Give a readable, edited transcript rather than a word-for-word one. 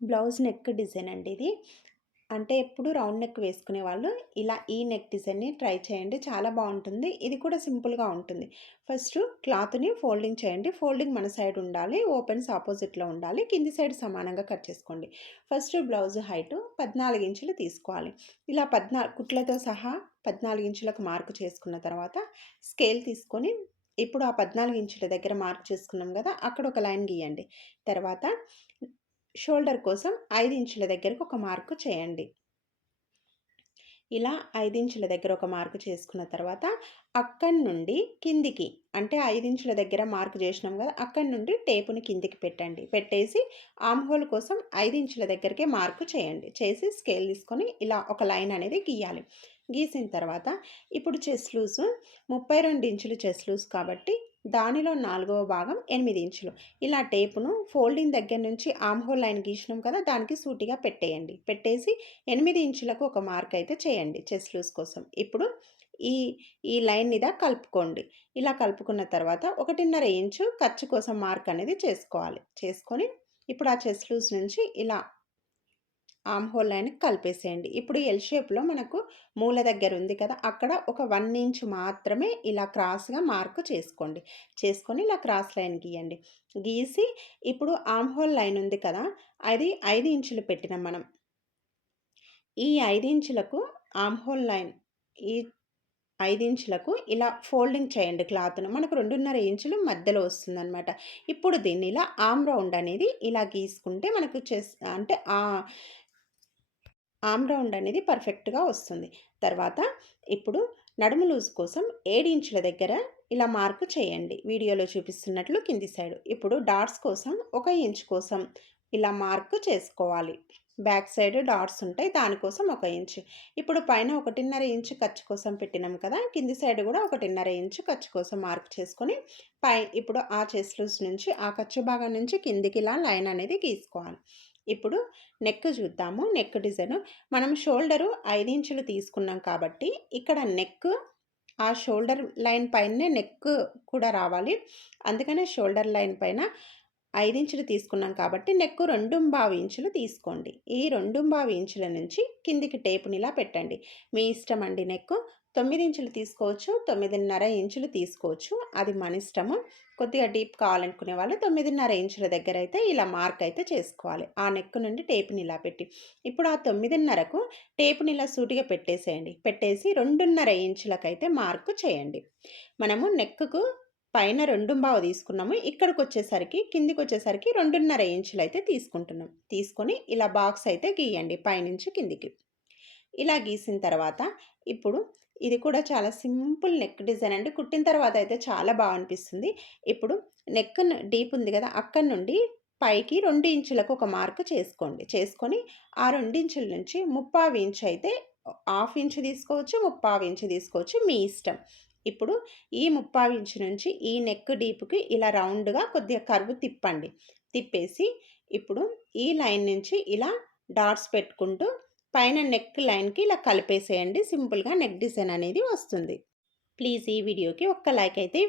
Blouse neck design అండి ఇది. అంటే ఎప్పుడు రౌండ్ నెక్ వేసుకునే వాళ్ళు ఇలా ఈ నెక్ డిజైన్‌ని ట్రై చేయండి. చాలా బావుంటుంది. ఇది కూడా సింపుల్‌గా ఉంటుంది. ఫస్టు క్లాత్‌ని ఫోల్డింగ్ చేయండి. ఫోల్డింగ్ మన సైడ్ ఉండాలి. ఓపెన్స్ ఆపోజిట్‌లో ఉండాలి. కింది సైడ్ సమానంగా కట్ చేసుకోండి. ఫస్ట్ బ్లౌజ్ హైటు 14 ఇంచులు తీసుకోవాలి. ఇలా కుట్లతో సహా 14 ఇంచులకు మార్క్ చేసుకున్న తర్వాత స్కేల్ తీసుకొని ఇప్పుడు ఆ 14 ఇంచుల దగ్గర మార్క్ చేసుకున్నాం గదా! అక్కడ ఒక లైన్ గీయండి. తర్వాత షోల్డర్ కోసం 5 ఇంచుల దగ్గరకు ఒక మార్కు చేయండి. ఇలా 5 ఇంచుల దగ్గర ఒక మార్కు చేసుకున్న తర్వాత అక్కడి నుండి కిందికి అంటే 5 ఇంచుల దగ్గర మార్క్ చేసినాం కదా! అక్కడి నుండి టేపుని కిందికి పెట్టండి. పెట్టేసి ఆర్మ్ హోల్ కోసం 5 ఇంచుల దగ్గరికే మార్కు చేయండి. చేసి స్కేల్ తీసుకొని ఇలా ఒక లైన్ అనేది గీయాలి. గీసిన తర్వాత ఇప్పుడు చెస్ట్ లూజు 32 ఇంచులు చెస్ట్ లూజ్ కాబట్టి దానిలో 4వ భాగం 8 ఇంచులు. ఇలా టేపును ఫోల్డింగ్ దగ్గర నుంచి ఆర్మ్ హోల్ లైన్ గీసినాం కదా! దానికి సూటిగా పెట్టేయండి. పెట్టేసి 8 ఇంచులకు ఒక మార్క్ అయితే చేయండి చెస్ట్ లూజ్ కోసం. ఇప్పుడు ఈ ఈ లైన్ మీద కలుపుకోండి. ఇలా కలుపుకున్న తర్వాత 1.5 ఇంచు ఖర్చు కోసం మార్క్ అనేది చేసుకోవాలి. చేసుకొని ఇప్పుడు ఆ చెస్ట్ లూజ్ నుంచి ఇలా ఆర్మ్ హోల్ లైన్‌కి కలిపేసేయండి. ఇప్పుడు ఎల్ షేప్‌లో మనకు మూల దగ్గర ఉంది కదా! అక్కడ ఒక 1 ఇంచ్ మాత్రమే ఇలా క్రాస్‌గా మార్క్ చేసుకోండి. చేసుకొని ఇలా క్రాస్ లైన్ గీయండి. గీసి ఇప్పుడు ఆర్మ్ హోల్ లైన్ ఉంది కదా! అది 5 ఇంచులు పెట్టినాం మనం. ఈ 5 ఇంచులకు ఆర్మ్ హోల్ లైన్ ఈ 5 ఇంచులకు ఇలా ఫోల్డింగ్ చేయండి క్లాత్‌ను. మనకు 2.5 ఇంచులు మధ్యలో వస్తుందనమాట. ఇప్పుడు దీన్ని ఇలా ఆర్మ్ రౌండ్ అనేది ఇలా గీసుకుంటే మనకు అంటే ఆర్మ్ రౌండ్ అనేది పర్ఫెక్ట్‌గా వస్తుంది. తర్వాత ఇప్పుడు నడుము లూజ్ కోసం 7 ఇంచుల దగ్గర ఇలా మార్క్ చేయండి. వీడియోలో చూపిస్తున్నట్లు కింది సైడ్. ఇప్పుడు డాట్స్ కోసం 1 ఇంచ్ కోసం ఇలా మార్క్ చేసుకోవాలి. బ్యాక్ సైడ్ డాట్స్ ఉంటాయి. దానికోసం 1 ఇంచ్. ఇప్పుడు పైన 1.5 ఇంచ్ ఖర్చు కోసం పెట్టినాం కదా! కింది సైడ్ కూడా 1.5 ఇంచ్ ఖర్చు కోసం మార్క్ చేసుకొని ఇప్పుడు ఆ చెస్ట్ లూజ్ నుంచి ఆ ఖర్చు భాగం నుంచి కిందికి ఇలా లైన్ అనేది గీసుకోవాలి. ఇప్పుడు నెక్ చూద్దాము. నెక్ డిజైన్ మనం షోల్డరు 5 ఇంచులు తీసుకున్నాం కాబట్టి ఇక్కడ ఆ షోల్డర్ లైన్ పైనే నెక్ కూడా రావాలి. అందుకనే షోల్డర్ లైన్ పైన 5 ఇంచులు తీసుకున్నాం కాబట్టి నెక్ 2.25 ఇంచులు తీసుకోండి. ఈ 2.25 ఇంచుల నుంచి కిందికి టేపుని ఇలా పెట్టండి. మీ ఇష్టం అండి నెక్ 9 ఇంచులు తీసుకోవచ్చు, 9.5 ఇంచులు తీసుకోవచ్చు. అది మన ఇష్టము. కొద్దిగా డీప్ కావాలనుకునే వాళ్ళు 9.5 ఇంచుల దగ్గర అయితే ఇలా మార్క్ అయితే చేసుకోవాలి. ఆ నెక్ నుండి టేపుని ఇలా పెట్టి ఇప్పుడు ఆ 9.5కు టేపుని ఇలా సూటిగా పెట్టేసేయండి. పెట్టేసి 2.5 ఇంచులకైతే మార్క్ చేయండి. మనము నెక్‌కు పైన 2.25 తీసుకున్నాము. ఇక్కడికొచ్చేసరికి కిందికొచ్చేసరికి 2.5 ఇంచులైతే తీసుకుంటున్నాం. తీసుకొని ఇలా బాక్స్ అయితే గీయండి పైనుంచి కిందికి. ఇలా గీసిన తర్వాత ఇప్పుడు ఇది కూడా చాలా సింపుల్ నెక్ డిజైన్ అండి. కుట్టిన తర్వాత అయితే చాలా అనిపిస్తుంది. ఇప్పుడు నెక్ డీప్ ఉంది కదా! అక్కడి నుండి పైకి 2 ఇంచులకు ఒక మార్క్ చేసుకోండి. చేసుకొని ఆ 2 ఇంచుల నుంచి 3/4 ఇంచ్ అయితే హాఫ్ ఇంచ్ తీసుకోవచ్చు, 3/4 ఇంచ్ తీసుకోవచ్చు మీ ఇష్టం. ఇప్పుడు ఈ 3/4 ఇంచ్ నుంచి ఈ నెక్ డీప్‌కి ఇలా రౌండ్‌గా కొద్దిగా కర్వ్ తిప్పండి. తిప్పేసి ఇప్పుడు ఈ లైన్ నుంచి ఇలా డాట్స్ పెట్టుకుంటూ పైన నెక్ లైన్‌కి ఇలా కలిపేసేయండి. సింపుల్‌గా నెక్ డిజైన్ అనేది వస్తుంది. ప్లీజ్ ఈ వీడియోకి ఒక్క లైక్ అయితే